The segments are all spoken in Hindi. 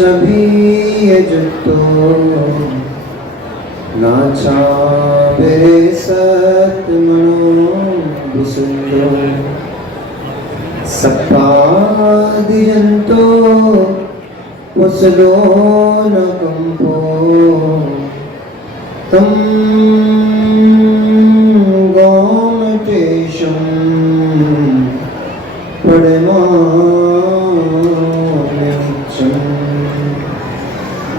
चभियजुतो नाचा बेरे सत्मनो विसुंदो सपादियन्तो वसलो न कंपो तम गौमतेशं पडमानिचं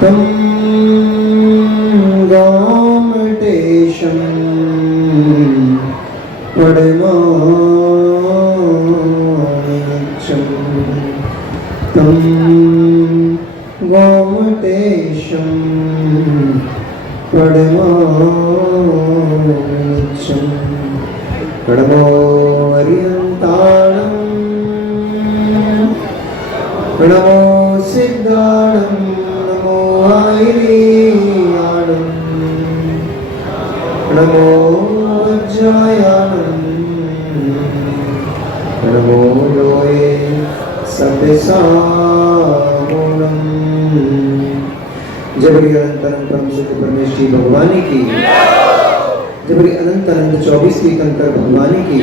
तम गौमतेशं पडमानिचं तम गौमतेशं पडमानिचं पडमो अर्यन्ताणं नमो सिद्धाणं नमो आयर्याणं नमो वज्रायाणं नमो लोये सत्यसामूलं। जबरी अनंत परम सुख परमेश्वरी भगवानी की, जबरी अनंत 24वीं कंकर भगवानी की,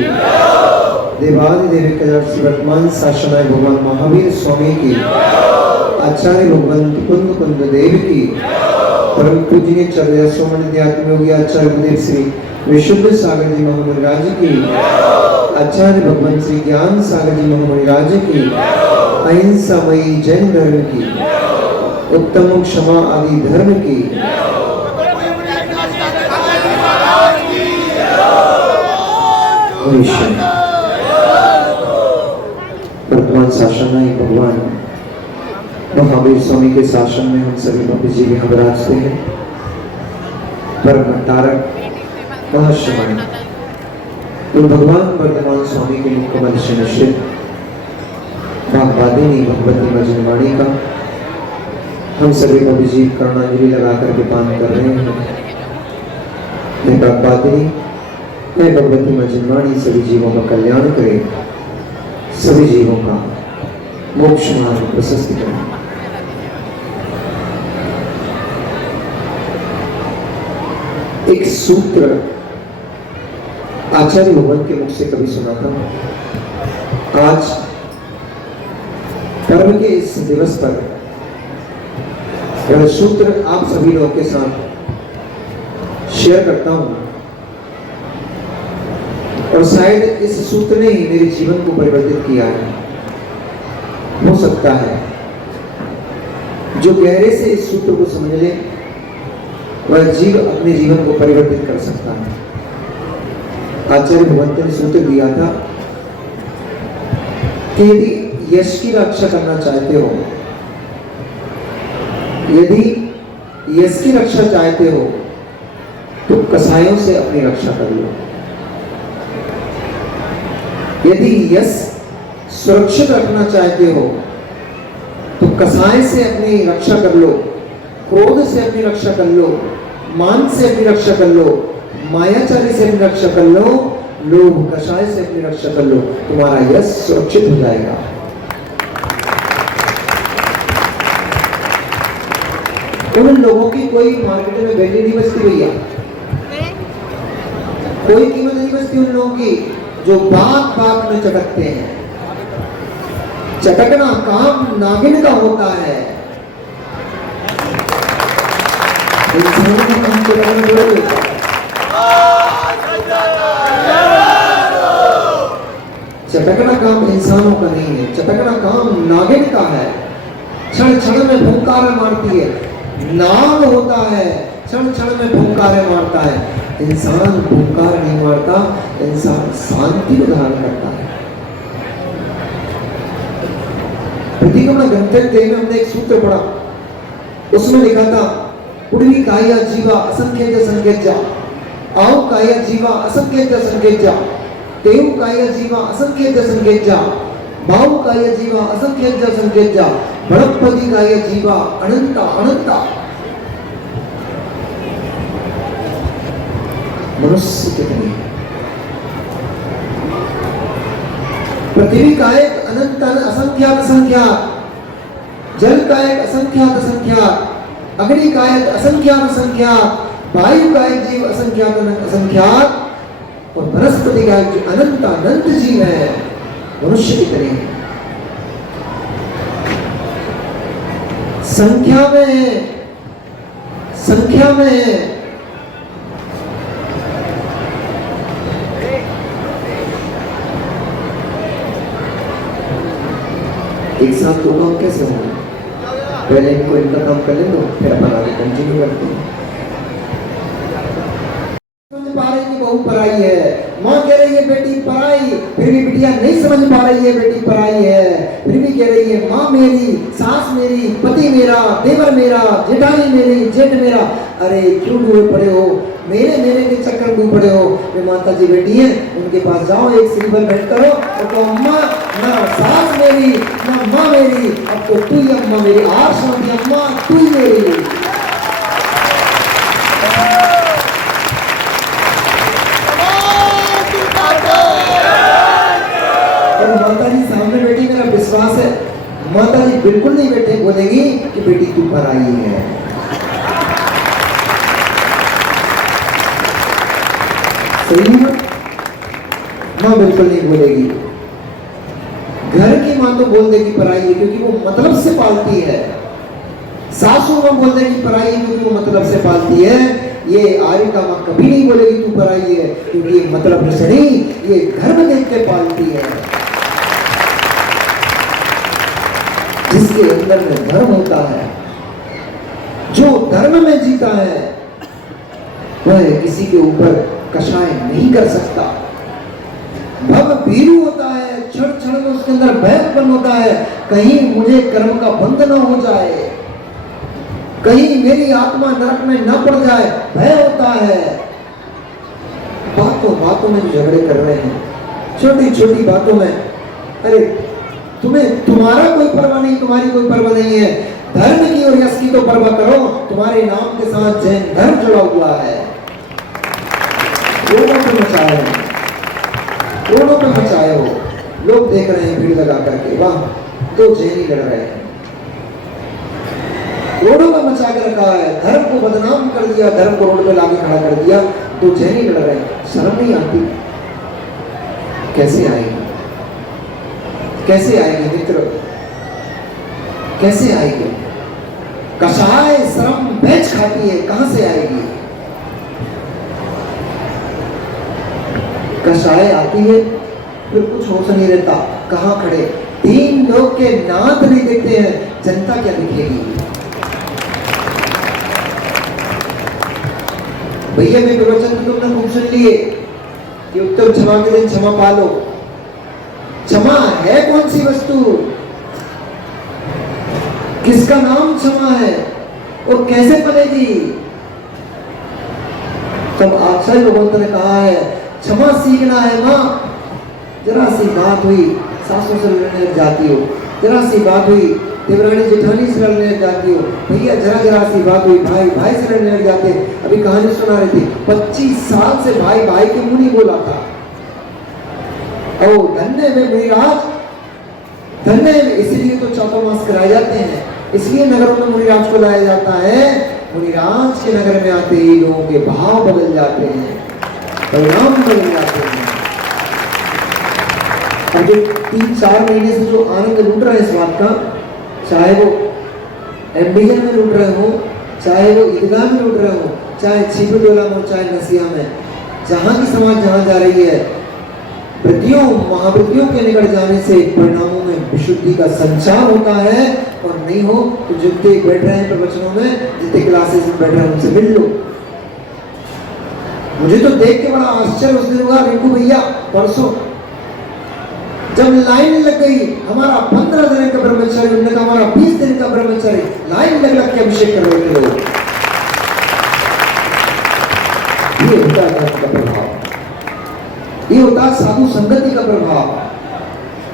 देवादिदेव वर्तमान शासनाय भगवान महावीर स्वामी की, आचार्य भगवान कुंद कुंद देव की, परम पूजनीय चर्या सोमन योगी आचार्य गुरुदेव श्री विशुद्ध सागर जी महामुनि राज की, आचार्य भगवान श्री ज्ञान सागर जी महामुनि राज की, अहिंसामयी जैन धर्म की, उत्तम क्षमा आदि धर्म की, वर्तमान शासन है भगवान महावीर स्वामी के शासन में हम सभी बाबू जी यहाँ विराजते हैं। परम भंडारक महाश्रमण उन भगवान वर्तमान स्वामी के मुख्यमंत्र से निश्चित भागवादिनी भगवती मजनवाणी का हम सभी बाबू जी कर्णांजलि लगा करके पान कर रहे हैं। भागवादिनी मैं भगवती मजनवाणी सभी जीवों का कल्याण करे, सभी जीवों का मोक्ष मार्ग प्रशस्त करे। एक सूत्र आचार्य भगवान के मुख से कभी सुना था। आज पर्व के इस दिवस पर यह सूत्र आप सभी लोगों के साथ शेयर करता हूं और शायद इस सूत्र ने ही मेरे जीवन को परिवर्तित किया है। हो सकता है जो गहरे से इस सूत्र को समझ ले वह जीव अपने जीवन को परिवर्तित कर सकता है। आचार्य भगवंत ने सूत्र दिया था कि यदि यश की रक्षा करना चाहते हो, यदि यश की रक्षा चाहते हो तो कसायों से अपनी रक्षा कर लो। यदि यश सुरक्षित रखना चाहते हो तो कसाय से अपनी रक्षा कर लो, क्रोध से अपनी रक्षा कर लो, मान से अपनी रक्षा कर लो, मायाचारी से अपनी रक्षा कर लो, लोभ कषाय से अपनी रक्षा कर लो, तुम्हारा यश सुरक्षित हो जाएगा। उन लोगों की कोई मार्केट में वैल्यू नहीं बचती भैया, कोई कीमत नहीं बचती उन लोगों की जो बाग बाग में चटकते हैं। चटकना काम नागिन का होता है। चटकना काम इंसानों का नहीं है, चटकना काम नागिन का है। क्षण क्षण में फुंकारे मारती है, नाग होता है, क्षण क्षण में फुंकारे मारता है। इंसान फुंकार नहीं मारता, इंसान शांति को धारण करता है। प्रतिगमन ग्रंथ में हमने एक सूत्र पढ़ा, उसमें लिखा था पुड़वी काया जीवा असंख्यज संकेजा, आओ काया जीवा असंख्यज संकेजा, देव काया जीवा असंख्यज संकेजा, भाव काया जीवा असंख्यज संकेजा, बड़पति काया जीवा अनंता अनंता। मनुष्य कितने, पृथ्वी का एक अनंत असंख्यात संख्या, जल का एक असंख्यात असंख्यात, अग्नि का एक असंख्यात असंख्यात, वायु का एक जीव असंख्यात असंख्यात, और वनस्पति का एक अनंत अनंत जीव है मनुष्य की तरह। संख्या में है, संख्या में है। एक साथ दो काम कैसे होंगे? पहले इनको इनका काम कर ले दो, फिर अपन आगे कंटिन्यू करते हैं। समझ पा रही है बहू पराई है, माँ कह रही है बेटी पराई, फिर भी बिटिया नहीं समझ पा रही है बेटी पराई है, फिर भी कह रही है माँ मेरी, सास मेरी, पति मेरा, देवर मेरा, जेठानी मेरी, जेठ मेरा। अरे क्यों डूबे पड़े हो? मेरे मेरे के चक्कर में डूब पड़े हो। वे माता जी बेटी हैं, उनके पास जाओ, एक सीढ़ी पर बैठ करो और तो अम्मा ना सास मेरी ना माँ मेरी, अब तो तू ही अम्मा मेरी, आश होती अम्मा तू ही मेरी। और माता जी सामने बैठी, मेरा विश्वास है माता जी बिल्कुल नहीं बैठे बोलेगी कि बेटी तू पराई है। सही है? माँ बिल्कुल नहीं बोलेगी। घर की माँ तो बोल देगी पराई है क्योंकि वो मतलब से पालती है। सासू माँ बोल देगी पराई है क्योंकि वो मतलब से पालती है। ये आर्य का माँ कभी नहीं बोलेगी तू पराई है, क्योंकि ये मतलब नहीं, ये घर में देख के पालती है। जिसके अंदर में धर्म होता है, जो धर्म में जीता है, वह किसी के ऊपर कषाय नहीं कर सकता। भव भीरू होता है, क्षण क्षण में उसके अंदर भय उत्पन्न होता है, कहीं मुझे कर्म का बंध न हो जाए, कहीं मेरी आत्मा नरक में न पड़ जाए, भय होता है। बातों बातों में जो झगड़े कर रहे हैं, छोटी छोटी बातों में, अरे तुम्हें तुम्हारा कोई परवाह नहीं, तुम्हारी कोई परवाह नहीं है। धर्म की और यश की तो परवाह करो, तुम्हारे नाम के साथ जैन धर्म जुड़ा हुआ है। रोडों पे मचाए हो, रोडों पे मचाए हो, लोग देख रहे हैं भीड़ लगा करके, वाह तो जैनी लड़ रहे हैं। रोडों पे मचा के रखा है, धर्म को बदनाम कर दिया, धर्म को रोड पे लाके खड़ा कर दिया, तो जैनी लड़ रहे हैं। शर्म नहीं आती? कैसे आएगी? कैसे आएगी मित्र? कैसे आएगी? कषाय श्रम बेच खाती है, कहां से आएगी? कषाय आती है फिर कुछ होश नहीं रहता, कहां खड़े, तीन लोग के नाथ नहीं देखते हैं, जनता क्या दिखेगी? भैया मैं प्रवचन तो तुमने खूब सुन लिए कि उत्तम क्षमा के दिन क्षमा पालो। क्षमा है कौन सी वस्तु? किसका नाम क्षमा है और कैसे पलेगी? तब आचार्य भगवंत ने कहा है क्षमा सीखना है माँ। जरा सी बात हुई सासों से लड़ने लग जाती हो, जरा सी बात हुई देवरानी जेठानी से लड़ने लग जाती हो, भैया जरा जरा सी बात हुई भाई भाई से लड़ने लग जाते। अभी कहानी सुना रही थी, 25 साल से भाई भाई के मुंह नहीं बोला था। ओ धन्य में मुनिराज, धन्य में, इसलिए तो चातुर्मास कराए जाते हैं, इसलिए नगरों में मुनिराज को लाया जाता है। मुनिराज के नगर में आते ही लोगों के भाव बदल जाते हैं, परिणाम बदल जाते हैं। और जो 3-4 महीने से जो आनंद लूट रहे हैं इस बात का, चाहे वो एम्बिजन में लूट रहे हो, चाहे वो ईदगाह में लूट रहे हो, चाहे छिपी डोला में, चाहे नसिया में, जहां की समाज जहां जा रही है, वृत्तियों महावृत्तियों के निकट जाने से परिणामों में विशुद्धि का संचार होता है। और नहीं हो तो जितने बैठ रहे हैं प्रवचनों में, जितने क्लासेस में बैठ रहे हैं, उनसे मिल लो। मुझे तो देख के बड़ा आश्चर्य उस दिन हुआ, रिंकू भैया परसों जब लाइन लग गई, हमारा 15 दिन का ब्रह्मचर्य, उन्होंने कहा हमारा 20 दिन का ब्रह्मचर्य, लाइन लग लग के अभिषेक कर रहे थे लोग। ये होता है धर्म का प्रभाव, ये होता है साधु संगति का प्रभाव।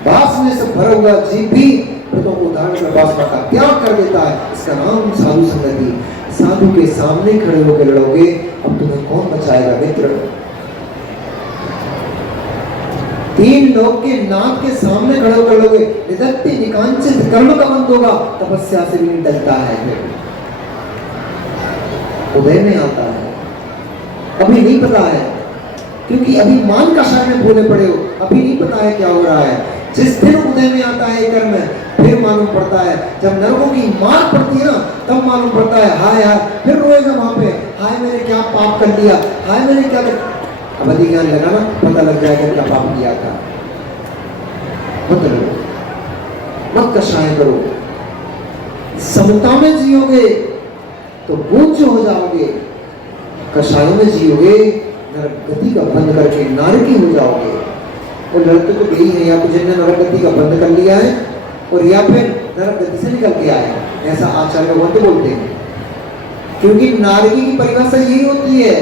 वासना से भरा हुआ जीव भी व्रतों को धारण कर वासना का त्याग कर देता है, इसका नाम साधु संगति। साधु के सामने खड़े होकर लड़ोगे, अब तुम्हें कौन बचाएगा मित्र? तीन लोग के नाक के सामने खड़े कर लोगे, निदत्ति निकांचित कर्म का बंद होगा, तपस्या से भी नहीं डरता है। उदय में आता है, अभी नहीं पता है, क्योंकि अभी मान का शाय में भूले पड़े हो, अभी नहीं पता है क्या हो रहा है। जिस दिन उदय में आता है कर्म, फिर मालूम पड़ता है। जब नरकों की मार पड़ती है ना, तब मालूम पड़ता है, हाय हाय, फिर रोएगा वहां पे, हाय मैंने क्या पाप कर लिया, हाय मैंने क्या कर... अब अधिक ज्ञान लगाना, पता लग जाएगा क्या पाप किया था। मत रो, मत कषाय करो, समता में जियोगे तो पूज्य हो जाओगे, कषायों में जियोगे नरक गति का बंद करके नारकी हो जाओगे। और लड़के तो यही है, या तो जिन्होंने नरक गति का बंद कर लिया है और या फिर नरक गति से निकल के आए, ऐसा आचार्य भगवान तो बोलते हैं। क्योंकि नारकी की परिभाषा यही होती है,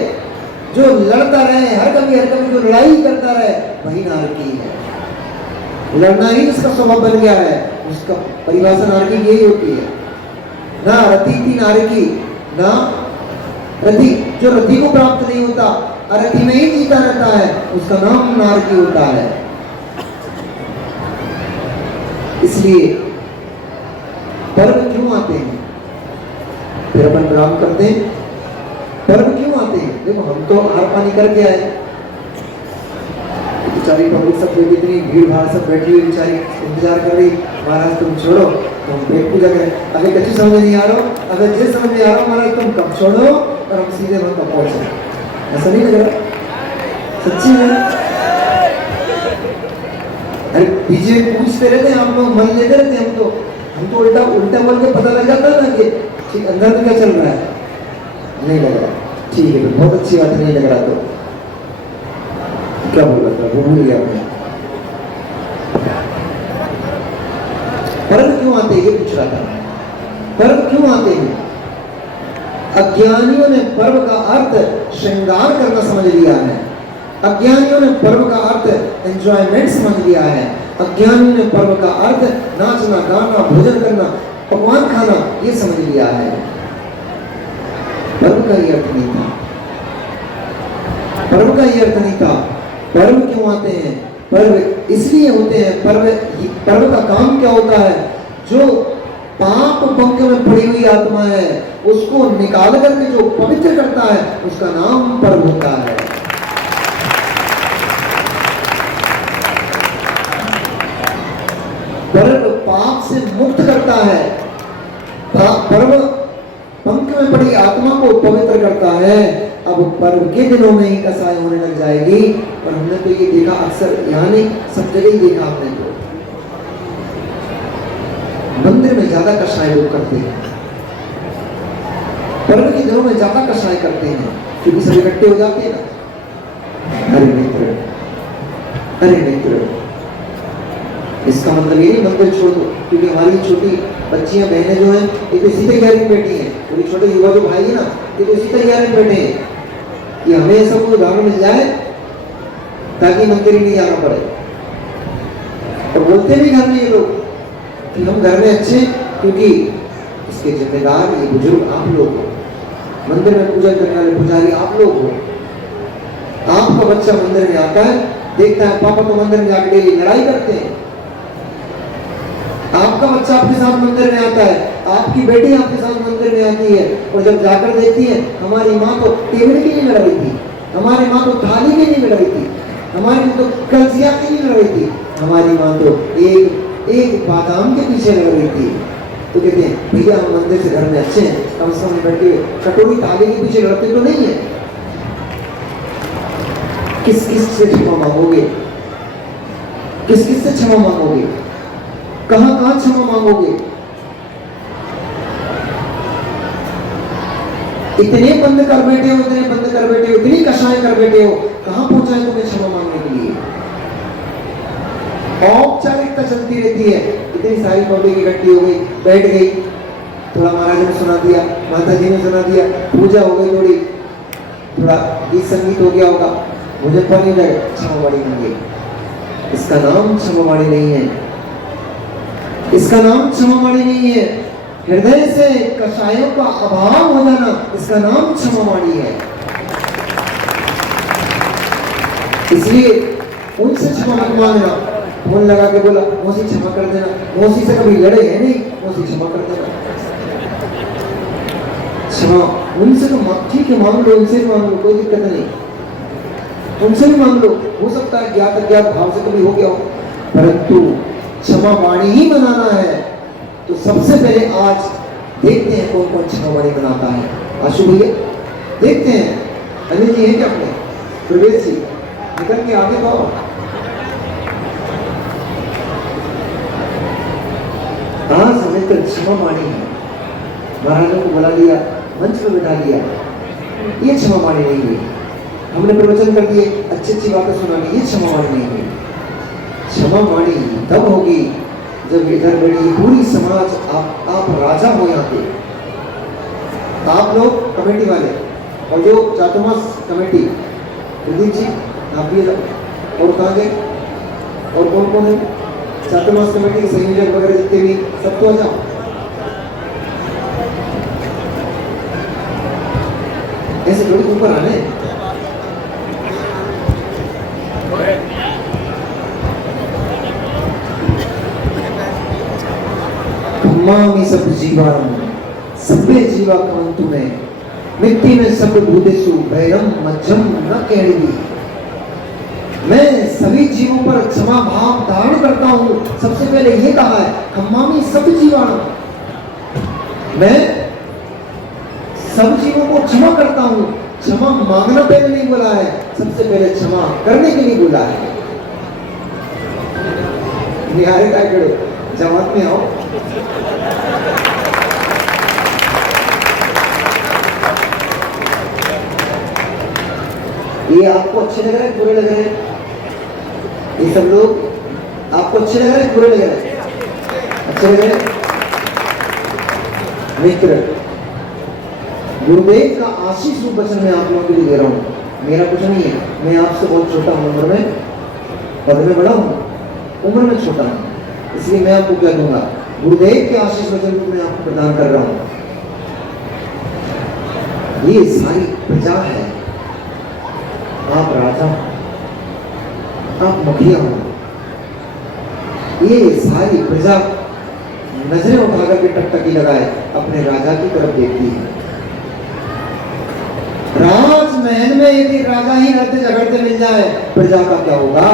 जो लड़ता रहे हर कभी जो लड़ाई करता रहे, वही नारकी है। लड़ना ही उसका स्वभाव बन गया है, उसका परिभाषा नारकी यही होती है। ना रति थी नारकी, ना रति, जो रति को प्राप्त नहीं होता, अरति में ही जीता रहता है, उसका नाम नारकी होता है। इसलिए पर्व क्यों आते हैं, फिर अपन विराम करते हैं। पर्व क्यों आते हैं? देखो हम तो हार पानी करके आए, बेचारी पब्लिक सब बैठी, इतनी भीड़ भाड़ सब बैठी हुई बेचारी इंतजार कर रही, महाराज तुम छोड़ो, तुम पेट पूजा करें। अगर कच्ची समझ नहीं आ रहा हो, अगर जिस समझ नहीं आ रहा हो, महाराज तुम कब छोड़ो और हम सीधे वहां कब पहुंचे। ऐसा नहीं लग रहा? सच्ची में अरे पीछे पूछते रहते हैं आप लोग, मन लेते रहते हैं। हम तो उल्टा बोल के पता लग जाता है ना कि ठीक अंदर में क्या चल रहा है। नहीं लग रहा, ठीक है, बहुत अच्छी बात, नहीं लग रहा तो क्या बोल रहा था, भूल गया मैं। पर्व क्यों आते हैं ये पूछ रहा था। पर्व क्यों आते हैं? अज्ञानियों ने पर्व का अर्थ श्रृंगार करना समझ लिया है, अज्ञानियों ने पर्व का अर्थ एंजॉयमेंट समझ लिया है, अज्ञानियों ने पर्व का अर्थ नाचना गाना भोजन करना पकवान खाना ये समझ लिया है। पर्व का ये अर्थ नहीं था, पर्व का ये अर्थ नहीं था। पर्व क्यों आते हैं? पर्व इसलिए होते हैं, पर्व का काम क्या होता है? जो पाप पंख में पड़ी हुई आत्मा है उसको निकाल करके जो पवित्र करता है उसका नाम पर्व होता है। पर्व पाप से मुक्त करता है, पर्व पंख में पड़ी आत्मा को पवित्र करता है। अब पर्व के दिनों में ही कसाई होने लग जाएगी, और हमने तो ये देखा अक्सर, यहाँ नहीं सब जगह ही देखा हमने तो, मंदिर में ज्यादा कसाई लोग करते हैं, पर्व के दिनों में ज्यादा कसाई करते हैं, क्योंकि सब इकट्ठे हो जाते हैं ना। अरे मित्र, अरे मित्र, इसका मतलब ये नहीं मंदिर छोड़ दो, क्योंकि हमारी छोटी बच्चियां बहनें जो हैं ये तो इसी तैयारी में बैठी हैं, थोड़ी छोटे युवा जो भाई है ना ये तो इसी तैयारी में बैठे हैं कि हमें ऐसा कोई उदाहरण मिल जाए ताकि मंदिर ही नहीं जाना पड़े। और बोलते भी घर में ये लोग कि हम घर में अच्छे, क्योंकि इसके जिम्मेदार ये बुजुर्ग आप लोग हो, मंदिर में पूजा करने वाले पुजारी आप लोग हो। आपका बच्चा मंदिर में आता है, देखता है पापा तो मंदिर में जाकर डेली लड़ाई करते हैं, आपका बच्चा आपके साथ मंदिर में आता है, आपकी बेटी आपके साथ मंदिर में आती है, और जब जाकर देखती है हमारी माँ तो टेबल की नहीं लड़ रही थी, हमारी माँ तो थाली की नहीं लड़ रही थी, हमारी माँ तो कलसिया की नहीं लड़ रही थी, हमारी माँ तो एक बादाम के पीछे लड़ रही थी, तो कहते हैं भैया हम मंदिर से घर में अच्छे हैं, कम से कम बैठे कटोरी थाली के पीछे लड़ते तो नहीं है। किस किस से क्षमा मांगोगे? किस किस से क्षमा मांगोगे? कहां कहां क्षमा मांगोगे? इतने बंद कर बैठे हो, इतने बंद कर बैठे हो, इतनी कषाय कर बैठे हो, कहां पहुंचा है तुम्हें क्षमा मांगने के लिए? औपचारिकता चलती रहती है, इतनी सारी पब्लिक इकट्ठी हो गई, बैठ गई, थोड़ा महाराज ने सुना दिया, माता जी ने सुना दिया, पूजा हो गई, थोड़ी थोड़ा गीत संगीत हो गया होगा, मुझे पानी हो जाएगा, क्षमावाणी मांगे। इसका नाम क्षमावाणी नहीं है, इसका नाम क्षमावाणी नहीं है। हृदय से कषायों का अभाव हो जाना, इसका नाम क्षमावाणी है। इसलिए उनसे क्षमा मत मांगना। फोन लगा के बोला मौसी क्षमा कर देना, मौसी से कभी लड़े है नहीं, मौसी क्षमा कर देना। क्षमा उनसे तो ठीक है मांग लो, उनसे भी मांग लो, कोई दिक्कत नहीं, उनसे भी मांग लो। हो सकता है ज्ञात अज्ञात भाव से कभी हो गया हो, परंतु क्षमा वाणी ही बनाना है तो सबसे पहले आज देखते हैं कौन कौन क्षमा वाणी बनाता है। आशु भैया देखते हैं, अनिल जी है क्या अपने, प्रवेश जी निकल के आगे तो आज हमें कल क्षमा वाणी है, महाराजों को बुला लिया, मंच पर बैठा लिया, ये क्षमा वाणी नहीं हुई। हमने प्रवचन कर दिए, अच्छी अच्छी बातें सुना ली, ये क्षमा वाणी नहीं हुई। क्षमा वाणी तब होगी जब इधर बड़ी पूरी समाज, आप राजा हो यहाँ के, आप लोग कमेटी वाले और जो चातुर्मास कमेटी प्रदीप जी आप भी, और कहाँ गए और कौन कौन है चातुर्मास कमेटी के संयोजक वगैरह जितने भी, सब तो आ जाओ। ऐसे थोड़ी ऊपर आने, मामी सब जीवारम सभ्य जीवा कवंतु में मिट्टी में सब भूतेषु भैरम मध्यम न कहड़ी। मैं सभी जीवों पर क्षमा भाव धारण करता हूँ। सबसे पहले ये कहा है खम्मामी सब जीवाणु, मैं सब जीवों को क्षमा करता हूँ। क्षमा मांगना पहले नहीं बोला है, सबसे पहले क्षमा करने के लिए बोला है। निहारे काय करो, जमात में आओ। ये आपको अच्छे लग रहे हैं बुरे लग रहे हैं? ये सब लोग आपको अच्छे लग रहे हैं बुरे लग रहे हैं? अच्छे लग रहे हैं। मित्र, गुरुदेव का आशीष रूप वचन मैं आप लोगों के लिए दे रहा हूँ। मेरा कुछ नहीं है, मैं आपसे बहुत छोटा हूँ, उम्र में पद में बड़ा हूँ, उम्र में छोटा हूँ, इसलिए मैं आपको क्या दूंगा, गुरुदेव के आशीष वचन को मैं आपको प्रदान कर रहा हूँ। ये सारी प्रजा है, आप राजा, आप मुखिया हो, ये सारी प्रजा नजरें उठाकर के टकटकी लगाए अपने राजा की तरफ देखती है। राजमहल में यदि राजा ही लड़ते झगड़ते मिल जाए, प्रजा का क्या होगा?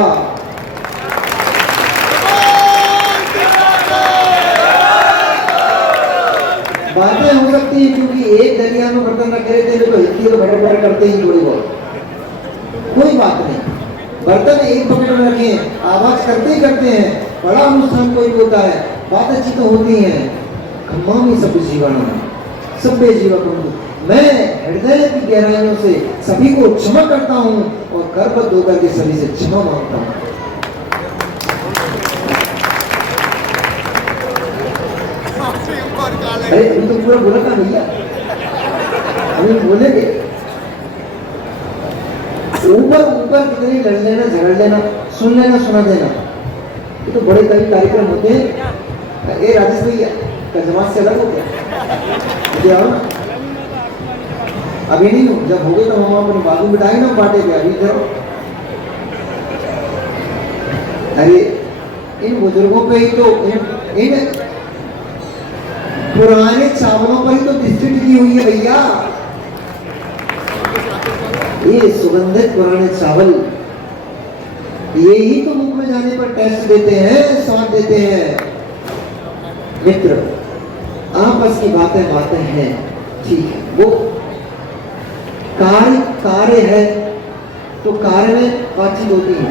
बातें हो सकती है क्योंकि एक दरिया में बर्तन रखे रहते हैं तो हिंदी तो भटर करते ही थोड़ी बहुत, कोई बात नहीं। बर्तन एक पकड़ में रखे हैं, आवाज करते ही करते हैं, बड़ा अनुष्ठान कोई होता है, बात अच्छी तो होती है। खम्मामी सब जीवाणु सभ्य जीवा को मैं हृदय की गहराइयों से सभी को क्षमा करता हूँ और करबद्ध होकर के सभी से क्षमा मांगता हूँ। अरे अभी तो पूरा बोला था भैया, अभी बोलेंगे ऊपर ऊपर कितनी लड़ लेना झगड़ लेना, सुन लेना सुना देना, ये तो बड़े कई कार्यक्रम होते हैं। ये राजेश भैया का जमात से अलग हो गया, आओ ना, अभी नहीं हो, जब हो गए तो हम अपने बाजू बिठाए ना बांटे पे, अभी इधर। अरे इन बुजुर्गों पे ही तो इन पुराने चावलों पर ही तो डिस्ट्रिक्ट की हुई है भैया। ये सुगंधित पुराने चावल, ये ही तो मुख में जाने पर टेस्ट देते हैं, स्वाद देते हैं। मित्र, आपस की बातें बातें हैं, ठीक है, वो कार्य है तो कार्य में बातचीत होती है,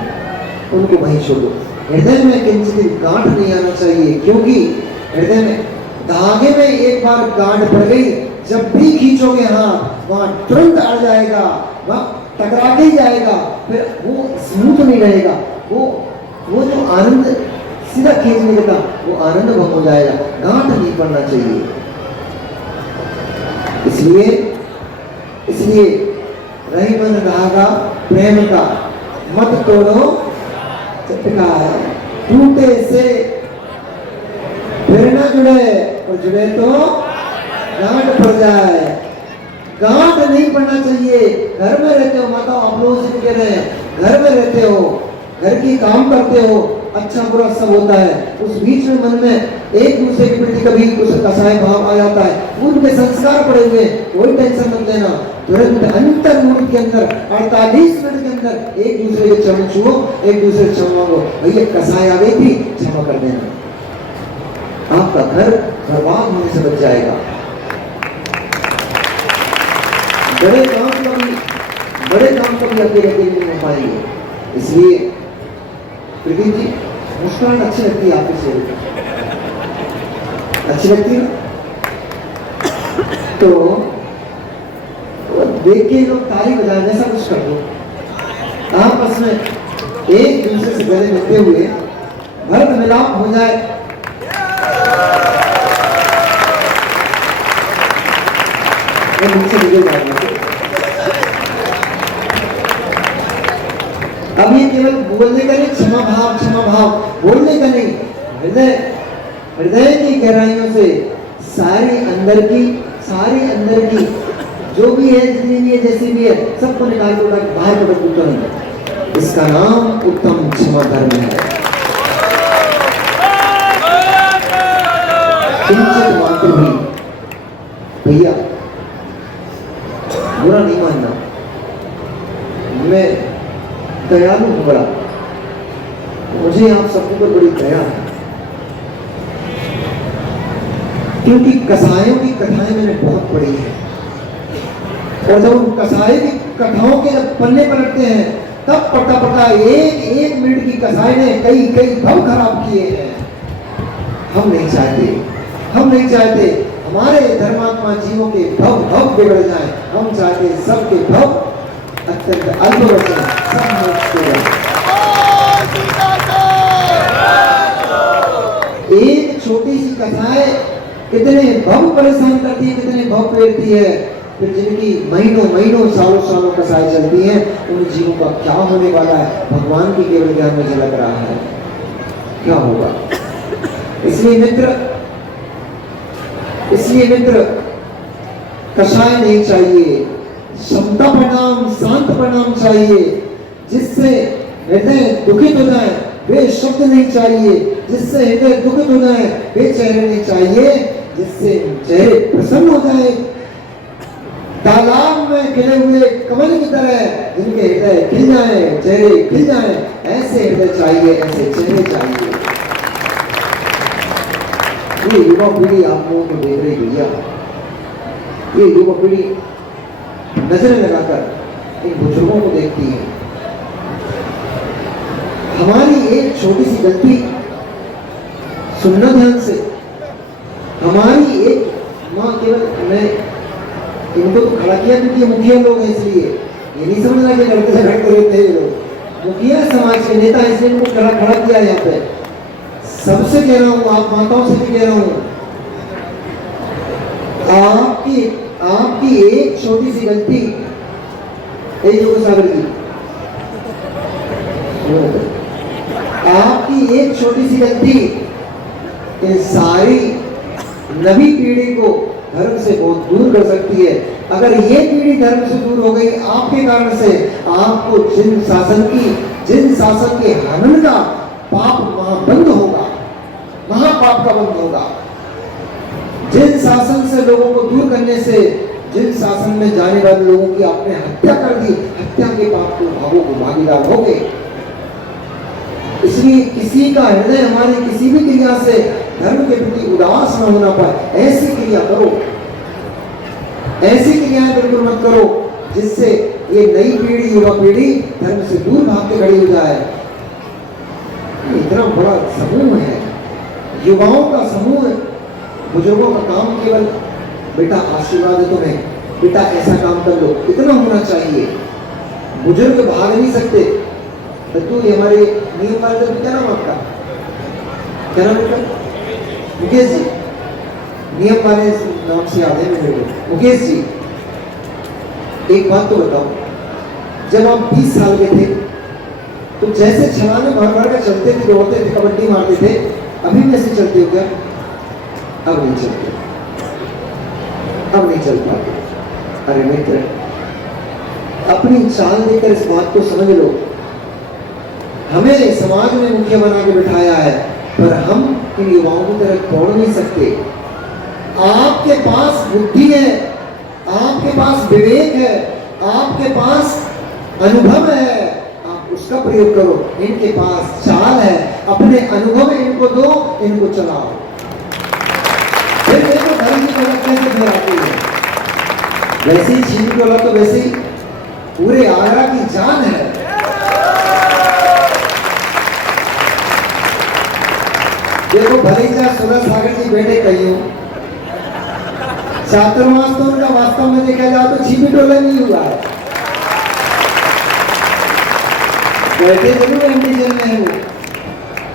उनको वहीं छोड़ो। हृदय में किंचित गांठ नहीं आना चाहिए, क्योंकि हृदय में धागे में एक बार गांठ पड़ गई, जब भी खींचोगे हाथ वहां तुरंत अड़ जाएगा, वहां टकरा के ही जाएगा, फिर वो स्मूथ नहीं रहेगा, वो जो आनंद सीधा खींचने का वो आनंद भंग हो जाएगा, गांठ नहीं पड़ना चाहिए। इसलिए रही मन धागा प्रेम का मत तोड़ो चटका है, टूटे से फिर न जुड़े और जुड़े तो गांठ पड़ जाए। गांठ नहीं पड़ना चाहिए। घर में रहते हो, माता आप लोगों से कह रहे हैं, घर में रहते हो, घर की काम करते हो, अच्छा बुरा सब होता है, उस बीच में मन में एक दूसरे के प्रति कभी कुछ कसाय भाव आ जाता है, उनके संस्कार पड़े हुए, कोई टेंशन मत लेना, तुरंत अंतर मुहूर्त के अंदर 48 मिनट के अंदर एक दूसरे के चरण छुओ, एक दूसरे से क्षमा मांगो, भैया कसाय आ गई थी, क्षमा कर देना, आपका घर बर्बाद होने से बच जाएगा। बड़े काम कभी अकेले नहीं हो पाएंगे। इसलिए प्रदीप जी मुस्कुराहट अच्छी लगती है, आपकी से अच्छी लगती है, तो देख के लोग ताली बजाए, जैसा कुछ कर दो, आपस में एक दूसरे से गले मिलते हुए भरत मिलाप हो जाए, मुझसे निकल जाएगा। अब ये केवल बोलने का नहीं, क्षमा भाव बोलने का नहीं, हृदय की गहराइयों से सारी अंदर की जो भी है, जितनी भी है, जैसी भी है, सबको निकाल के बाहर कदम उत्तम, इसका नाम उत्तम क्षमा धर्म है। किंचित मात्र भी भैया बुरा नहीं मानना, मैं दयालु हूं बड़ा, मुझे आप सबको पर बड़ी दया है, क्योंकि कसायों की कथाएं मैंने बहुत पढ़ी है, और जब उन कसाई की कथाओं के जब पन्ने पलटते हैं, तब पटा एक मिनट की कसाई ने कई भव खराब किए हैं। हम नहीं चाहते हमारे धर्मात्मा जीवों के भव बिगड़ जाए, हम चाहते सबके भव अत्यंत अल्प बचे, सब मोक्ष के जाए। एक छोटी सी कथाएं कितने भव परेशान करती है, कितने भव प्रेरती है, फिर जिनकी महीनों सालों कसाई चलती हैं, उन जीवों का क्या होने वाला है, भगवान की केवल ज्ञान में झलक रहा है, क्या होगा। इसलिए मित्र कषाय नहीं चाहिए, क्षमता प्रणाम, शांत प्रणाम चाहिए, जिससे हृदय दुखित हो जाए वे शब्द नहीं चाहिए, जिससे हृदय दुखित हो जाए वे चेहरे नहीं चाहिए, जिससे चेहरे प्रसन्न हो जाए, तालाब में खिले हुए कमल की तरह जिनके हृदय खिल जाए, चेहरे खिल जाए, ऐसे हृदय चाहिए, ऐसे चेहरे चाहिए। ये युवा पीढ़ी आप लोगों को देख रही भैया, ये युवा पीढ़ी नजरें लगाकर इन बुजुर्गों को देखती है। हमारी एक छोटी सी गलती, सुनना ध्यान से, हमारी एक माँ, केवल मैं इनको तो खड़ा किया क्योंकि ये मुखिया लोग हैं, इसलिए ये नहीं समझना कि लड़के से लड़ते रहते हैं लोग, मुखिया समाज के नेता, इसलिए इनको खड़ा किया यहाँ पे। सबसे कह रहा हूँ, आप माताओं से भी कह रहा हूँ, आपकी एक छोटी सी गलती, सागर जी, आपकी एक छोटी सी गलती इन सारी नवी पीढ़ी को धर्म से बहुत दूर कर सकती है। अगर ये पीढ़ी धर्म से दूर हो गई आपके कारण से, आपको जिन शासन के हनन का पाप महाबंद होगा, महापाप का बंद होगा। जिन शासन से लोगों को दूर करने से, जिन शासन में जाने वाले लोगों की आपने हत्या कर दी, हत्या के पाप को भावों को भागीदार हो गए। इसलिए किसी का हृदय हमारी किसी भी क्रिया से धर्म के प्रति उदास न होना पाए, ऐसी क्रिया करो, ऐसी क्रियाएं बिल्कुल मत करो जिससे ये नई पीढ़ी, युवा पीढ़ी धर्म से दूर भाग के खड़ी हो जाए। इतना बड़ा समूह है, युवाओं का समूह, बुजुर्गों का काम केवल बेटा आशीर्वाद है तुम्हें, बेटा ऐसा काम कर लो, इतना होना चाहिए। बुजुर्ग भाग नहीं सकते। तो ये हमारे नियम वाले तो क्या नाम आपका, क्या नाम है? मुकेश जी, नियम वाले नाम से याद है मेरे को। मुकेश जी, एक बात तो बताओ, जब आप 20 साल के थे तो जैसे छलांगे भर कर चलते थे, दौड़ते थे, कबड्डी मारते थे, अभी भी ऐसे चलते हो क्या? अब नहीं चलते, अब नहीं चल पाते। अरे मित्र, अपनी चाल देकर इस बात को समझ लो हमें समाज में मुखिया बना के बिठाया है, पर हम इन युवाओं की तरफ दौड़ नहीं सकते। आपके पास बुद्धि है, आपके पास विवेक है, आपके पास अनुभव है, आप उसका प्रयोग करो। इनके पास चाल है, अपने अनुभव इनको दो, इनको चलाओ। फिर देखो धर्म की तरफ कैसे फैलाती है। वैसे ही छीन टोला तो वैसे ही पूरे आगरा की जान है। देखो भले ही चाहे सुरत सागर जी बेटे कहीं हो, चातुर्मास तो उनका वास्तव में देखा जाए तो छिपी टोला नहीं हुआ है। बैठे जरूर एमडी जेल में है वो,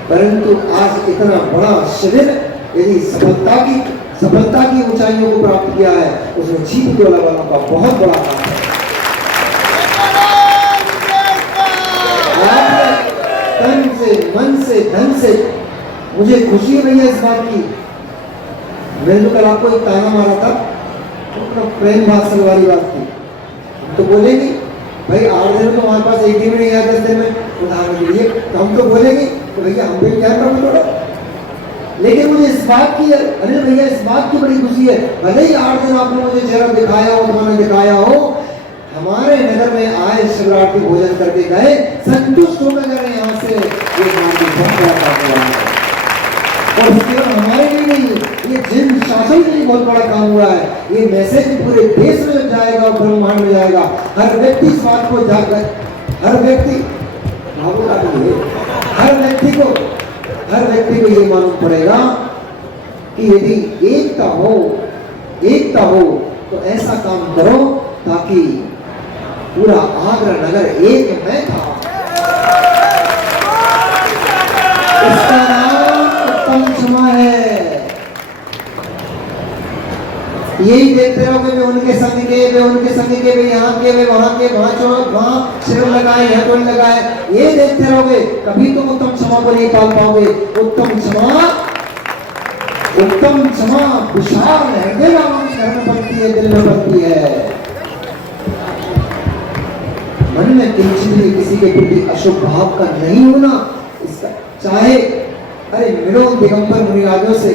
परंतु आज इतना बड़ा शिविर यदि सफलता की ऊंचाइयों को प्राप्त किया है, उसमें छिपी टोला वालों का बहुत बड़ा हाथ है। आपने तन से, मन से, धन से, मुझे खुशी है भैया इस बात की। मैंने तो कल आपको एक ताना मारा था, तो प्रेम भाषण वाली बात थी। तो बोलेंगे भाई 8 दिन में तो हमारे पास एक दिन में नहीं आया, 10 दिन में उदाहरण के लिए, तो हम तो बोलेंगे तो भैया हम भी क्या कर थोड़ा। लेकिन मुझे इस बात की, अनिल भैया इस बात की बड़ी खुशी है, भले ही 8 दिन आपने मुझे चेहरा दिखाया हो, उन्होंने दिखाया हो, हमारे नगर में आए शिवरात्रि भोजन करके गए, संतुष्ट होकर गए यहाँ से। ये हमारी बहुत बड़ा काम हुआ है, और केवल हमारे लिए नहीं, ये जन शासन के लिए बहुत बड़ा काम हुआ है। ये मैसेज पूरे देश में जाएगा और ब्रह्मांड में जाएगा। हर व्यक्ति इस बात को जाकर, हर व्यक्ति को ये मालूम पड़ेगा कि यदि एकता हो तो ऐसा काम करो ताकि पूरा आगरा नगर एक में था। इसका नाम उत्तम क्षमा है। यही देखते रहोगे, वे उनके संग के, वे यहाँ के, वे वहाँ के, वहाँ शिविर लगाए, यहाँ कोई लगाए, ये देखते रहोगे, कभी तुम उत्तम क्षमा को नहीं पाल पाओगे। उत्तम क्षमा विशाल हृदय वालों के घर में बनती है, दिल में बनती है। मन में किंचित भी किसी के प्रति अशुभ भाव का नहीं होना, इसका चाहे अरे मिलो दिगंबर मुनिराजों से,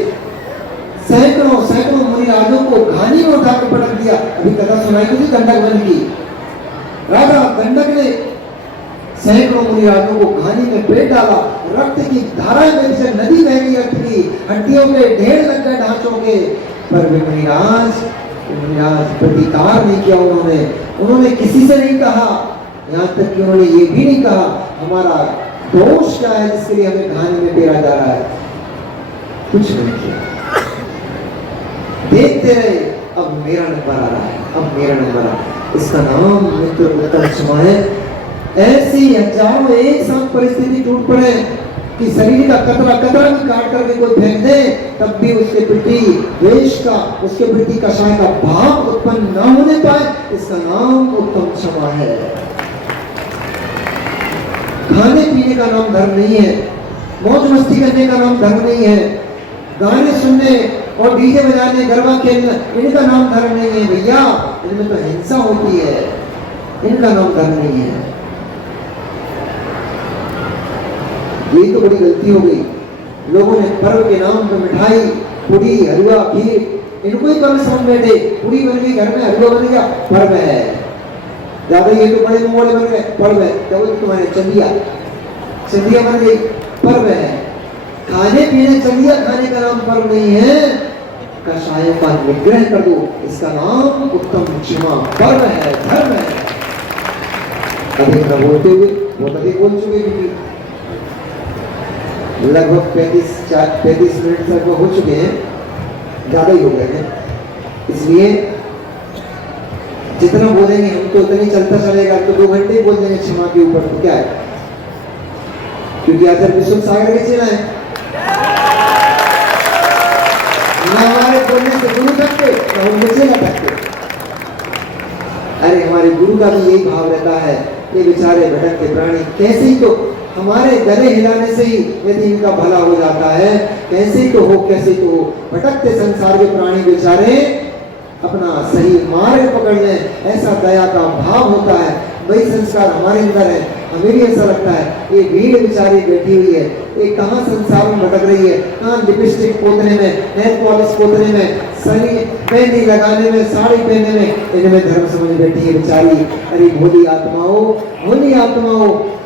सैकड़ों मुनिराजों को घानी में उठाकर पटक दिया। अभी कथा सुनाई थी गंडक वन की, राजा गंडक ने सैकड़ों मुनिराजों को घानी में पेट डाला, रक्त की धाराएं बह से नदी बह गई, रक्त की हड्डियों के ढेर लग गए ढांचों के, पर वे मुनिराज प्रतिकार नहीं किया। उन्होंने किसी से नहीं कहा, यहाँ तक कि उन्होंने ये भी नहीं कहा हमारा दोष क्या है जिसके लिए हमें घानी में पेरा जा रहा है। कुछ नहीं किया, देखते रहे, अब मेरा नंबर आ रहा है, अब मेरा नंबर आ रहा है। इसका नाम मित्र उत्तम क्षमा है। ऐसी हजारों एक साथ परिस्थिति टूट पड़े कि शरीर का कतरा भी काट करके कोई फेंक दे, तब भी उसके प्रति द्वेष का, उसके प्रति कषाय का भाव उत्पन्न न होने पाए, इसका नाम उत्तम क्षमा है। खाने पीने का नाम धर्म नहीं है, मौज मस्ती करने का नाम धर्म नहीं है, गाने सुनने और डीजे बजाने, गरबा खेलना, इनका नाम धर्म नहीं है भैया। इनमें तो हिंसा होती है, इनका नाम धर्म नहीं है। ये तो बड़ी गलती हो गई। लोगों ने पर्व के नाम पर मिठाई, पूरी, हलवा, खीर, इनको ही पर्व समझ बैठे। पूरी बन गई घर में, हलवा बन गया, पर्व है। ज्यादा ये तो बड़े मोड़े बन गए, पर्व है। क्या बोलते तुम्हारे चंदिया बन गई, पर्व है। खाने पीने चलिए, खाने का नाम पर्व नहीं है। कषायों का निग्रह कर दो, इसका नाम उत्तम क्षमा पर्व है, धर्म है। अभी इतना बोलते हुए बहुत अधिक बोल चुके, क्योंकि लगभग 35 मिनट तक हो चुके हैं, ज्यादा ही हो गए हैं। इसलिए जितना बोलेंगे हम तो उतना ही चलता चलेगा। तो 2 घंटे बोल देंगे क्षमा के ऊपर, तो क्या है, क्योंकि आचार्य विश्व सागर के चेला है ना, हमारे बोलने से गुरु थकते ना उनके चेला थकते। अरे हमारे गुरु का भी यही भाव रहता है, ये बेचारे भटकते प्राणी, कैसे ही तो हमारे गले हिलाने से ही यदि इनका भला हो जाता है, कैसे ही तो हो भटकते संसार के प्राणी बेचारे अपना सही मार्ग पकड़ लें, ऐसा दया का भाव होता है। वही संस्कार हमारे अंदर है। हमें भी ऐसा लगता है ये भीड़ बेचारी बैठी हुई है, ये कहाँ संसार में भटक रही है, कहाँ लिपस्टिक पोतने में, नेल पॉलिश पोतने में, सनी मेहंदी लगाने में, साड़ी पहनने में, इनमें धर्म समझ बैठी है बेचारी। अरे भोली आत्माओं,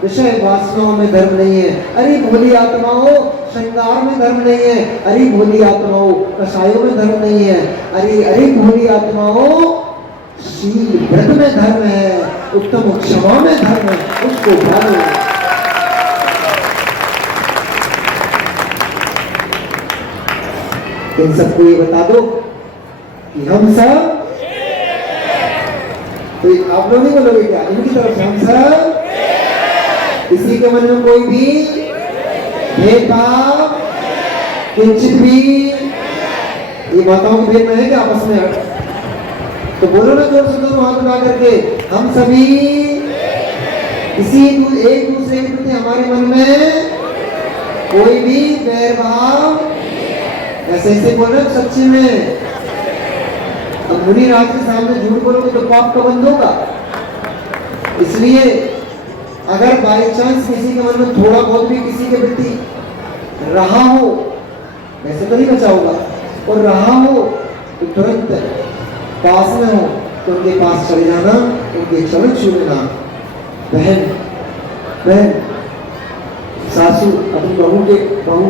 विषय वासनाओं में धर्म नहीं है। अरे भोली आत्माओं, श्रृंगार में धर्म नहीं है। अरे भोली आत्माओं, कषायों में धर्म नहीं है। अरे भोली आत्माओं, शील व्रत में धर्म है, उत्तम क्षमा में धर्म है, उसको पालो। इन सबको ये बता दो कि हम सब, तो आप लोग नहीं बोलोगे क्या इनकी तरफ से? हम सब किसी के मन में कोई भी भेदभाव किंचित भी, ये माताओं के भेद में है क्या आपस में? तो बोलो ना जोर से दोनों हाथ उठा करके, हम सभी एक दूसरे के प्रति हमारे मन में कोई भी बैरभाव, ऐसे बोलो सच्चे में। अब मुनि राज के सामने झूठ बोलोगे तो पाप का बंद होगा। इसलिए अगर बाई चांस किसी के मन में थोड़ा बहुत भी किसी के प्रति रहा हो, वैसे तो नहीं बचा होगा, और रहा हो तो तुरंत पास में हो तो उनके पास चले जाना, उनके चरण छू लेना। बहन सासू अपनी बहू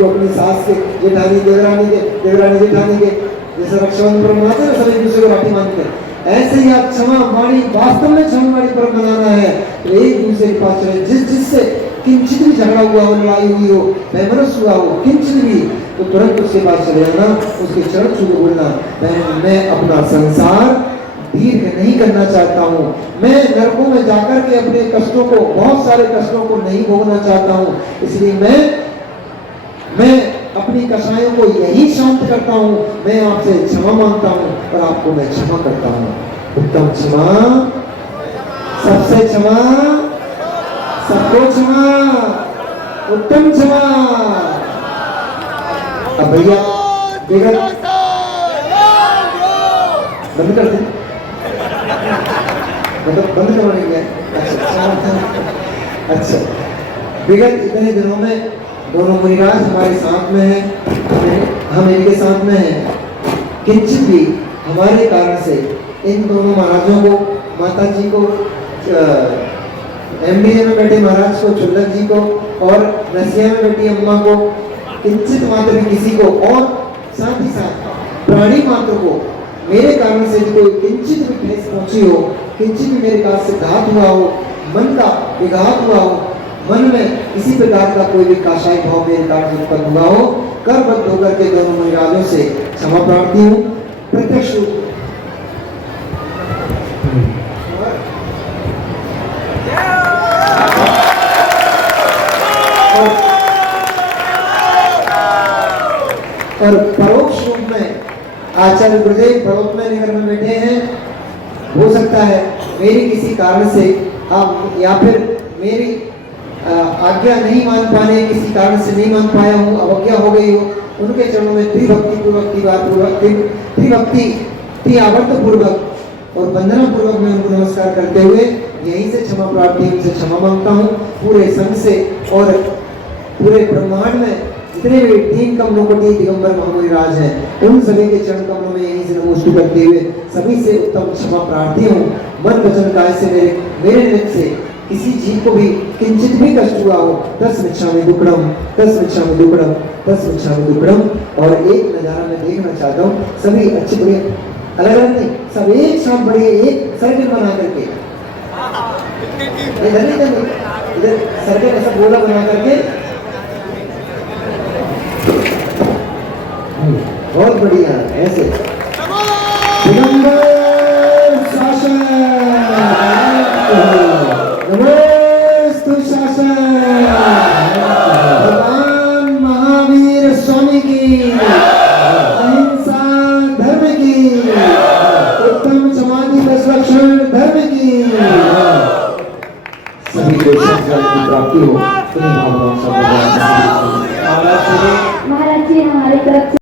अपनी सास के, जेठानी देवरानी जेठानी के जैसे रक्षाबंधन पर्व मनाते हैं, सभी दूसरे को राखी मानते हैं, ऐसे ही आप क्षमा वाणी, वास्तव में क्षमा वाणी पर्व मनाना है तो एक दूसरे के पास चले। जिससे किंचित भी झगड़ा हुआ हो, लड़ाई हुई हो, वैमनस्य हुआ हो, किंचित भी, तो तुरंत उसके पास चले जाना, उसके चरण छू के बोलना, बहन मैं अपना संसार दीर्घ नहीं करना चाहता हूँ, मैं नरकों में जाकर के अपने कष्टों को, बहुत सारे कष्टों को नहीं भोगना चाहता हूँ, इसलिए मैं अपनी कषायों को यही शांत करता हूँ, मैं आपसे क्षमा मांगता हूँ और आपको मैं क्षमा करता हूँ। उत्तम क्षमा, सबसे क्षमा, सबको क्षमा, उत्तम क्षमा। अब भैया बंद कर दे, मतलब बंद करवाने गया। अच्छा, विगत इतने दिनों में दोनों मुनिराज हमारे साथ में हैं, हम इनके साथ में हैं। किंचित भी हमारे कारण से इन दोनों महाराजों को, माता जी को, एमडीए में बैठे महाराज को, चुल्लक जी को, और नसिया में बैठी अम्मा को, किंचित मात्र भी किसी को, और साथ ही साथ प्राणी मात्र को मेरे कारण से कोई किंचित भी ठेस पहुंची हो, किंचित भी मेरे कारण से घात हुआ हो, मन का विघात हुआ हो, मन में किसी प्रकार का कोई भी काशाई भाव मेरे कारण से उत्पन्न हुआ हो, करबद्ध होकर के दोनों मुनिराजों से क्षमा प्रार्थी हूँ प्रत्यक्ष रूप। और परोक्ष रूप में आचार्य गुरुदेव परोक्ष नगर में बैठे हैं। हो सकता है मेरी किसी कारण से आप, या फिर मेरी आज्ञा नहीं मान पाने, किसी कारण से नहीं मान पाया हूँ, अवज्ञा हो गई हो, उनके चरणों में त्रिभक्ति आवर्त पूर्वक और वंदना पूर्वक मैं उनको नमस्कार करते हुए यहीं से क्षमा प्रार्थी, उनसे क्षमा मांगता हूँ पूरे संघ से और पूरे ब्रह्मांड में जितने भी 3 कमलोपति दिगंबर महामुनिराज हैं, उन सभी के चरण कमलों में यहीं से नमोस्तु करते हुए सभी से उत्तम क्षमा प्रार्थी हूँ। मन वचन काय से मेरे निमित्त से किसी जीव को भी किंचित भी कष्ट हुआ हो, 10 मिच्छामि दुक्कडम, 10 मिच्छामि दुक्कडम, 10 मिच्छामि दुक्कडम। और एक नजारा मैं देखना चाहता हूँ, सभी अच्छे बड़े अलग अलग नहीं, सब एक साथ बढ़िए एक सर्कल बना करके, इधर सर्कल ऐसा गोला बना करके, बहुत बढ़िया ऐसे दिगंबर शासन, नमस्तु शासन, भगवान महावीर स्वामी की, अहिंसा धर्म की, उत्तम समाधि संरक्षण धर्म की, सभी को प्राप्ति हो।